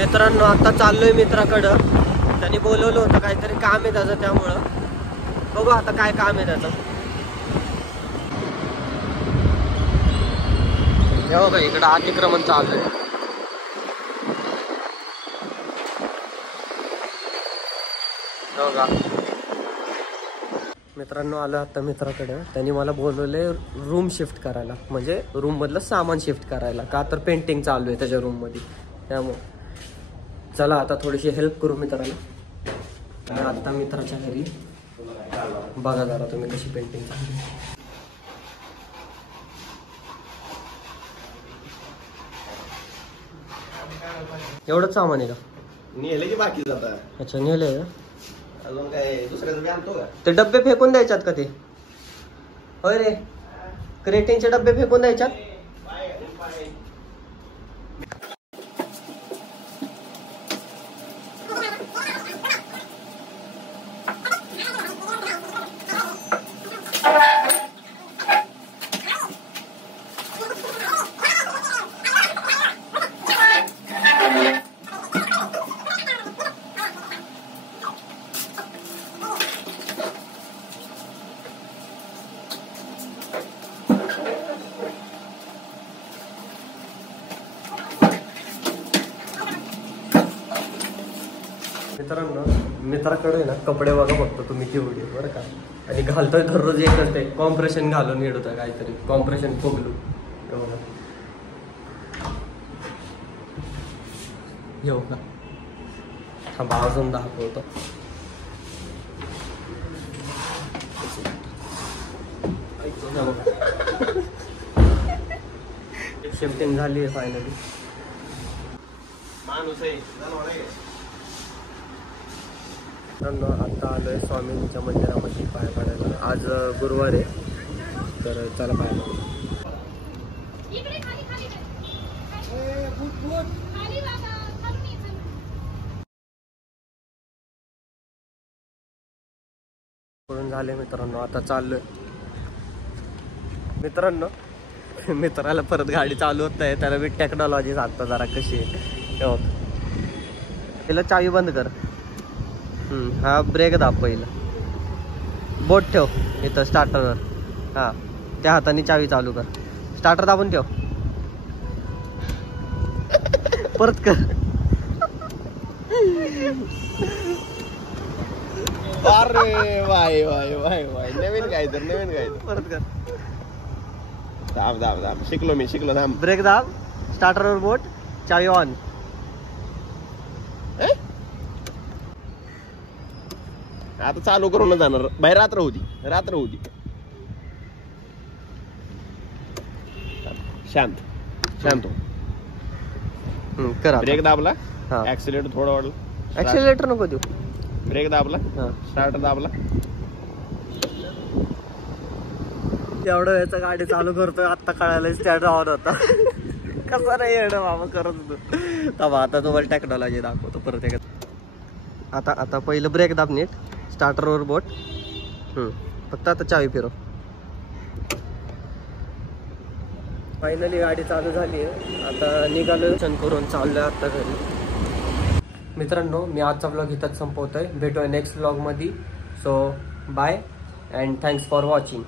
मित्रांनो आता चाललोय मित्राकडं. त्यांनी बोलवलं होतं, काहीतरी काम आहे त्याचं, त्यामुळं बघू आता काय काम आहे त्याचं. हो का, इकडं अतिक्रमण चालू आहे. हो का मित्रांनो, आलो आता मित्राकडं. त्यांनी मला बोलवले रूम शिफ्ट करायला, म्हणजे रूम मधलं सामान शिफ्ट करायला, का तर पेंटिंग चालू आहे त्याच्या रूम मध्ये. त्यामुळे चला आता थोडीशी हेल्प करू मित्राला. आता मित्राच्या घरी बघा जरा तुम्ही कशी पेंटिंग चालू आहे. एवढंच सामान आहे का? नेले की बाकी जाता. अच्छा नेले का? अजून काय दुसऱ्याचं बी आणतो का? ते डब्बे फेकून द्यायच्यात का ते? होय रे, क्रेटिंगचे डब्बे फेकून द्यायच्यात. मित्रांनो, मित्राकडे ना कपडे बघा बघतो तुम्ही केवढे बरं का. आणि घालतोय दररोज एकच ते कॉम्प्रेशन घालून येत होतं, काहीतरी कॉम्प्रेशन फुगलू. येऊ का, थांबा अजून दाखवतो. शिफ्टिंग झाली आहे फायनली. माणूस आहे. मित्रांनो आता आलोय स्वामींच्या मंदिरामध्ये पाय पडायला. आज गुरुवार आहे, तर चला पाय पडू. पडून झाले मित्रांनो, आता चाललोय. मित्रांनो, मित्राला परत गाडी चालू होत नाही, त्याला मी टेक्नॉलॉजी सांगतो जरा कशी आहे. तिला चावी बंद कर. हा ब्रेक दाब पहिला. बोट ठेव इथं स्टार्टरवर. हा त्या हाताने चावी चालू कर. स्टार्टर दाबून ठेव. परत कर. अरे वाय वाय वाय वाय, नवीन काय तर नवीन काय. परत कर. दाब दाब दाब, शिकलो मी, शिकलो. थांब. ब्रेक दाब, स्टार्टरवर बोट, चावी ऑन. आता चालू करून जाणार बाहेर. रात्र होती, रात्र होती. शांत शांत हो. करा. ब्रेक दाबला, हा. ऍक्सिलेटर थोडं वाढलं. ऍक्सिलरेटर नको देऊ. ब्रेक दाबला, हा. स्टार्टर दाबला. एवढं याचं गाडी चालू करतोय, आत्ता कळायला स्टँड ऑन होता. कसा नाही येणं बाबा करत होतो. तेव्हा आता तुम्हाला टेक्नॉलॉजी दाखवतो परत एकदा. आता पहिलं ब्रेक दाब नीट, स्टार्टरवर बोट. फक्त आता चावी फिरव. फायनली गाडी चालू झाली आहे. आता निघालो दर्शन करून चाललोय आता घरी. मित्रांनो, मी आजचा ब्लॉग इथंच संपवतोय. भेटूया नेक्स्ट ब्लॉगमध्ये. So bye and thanks for watching.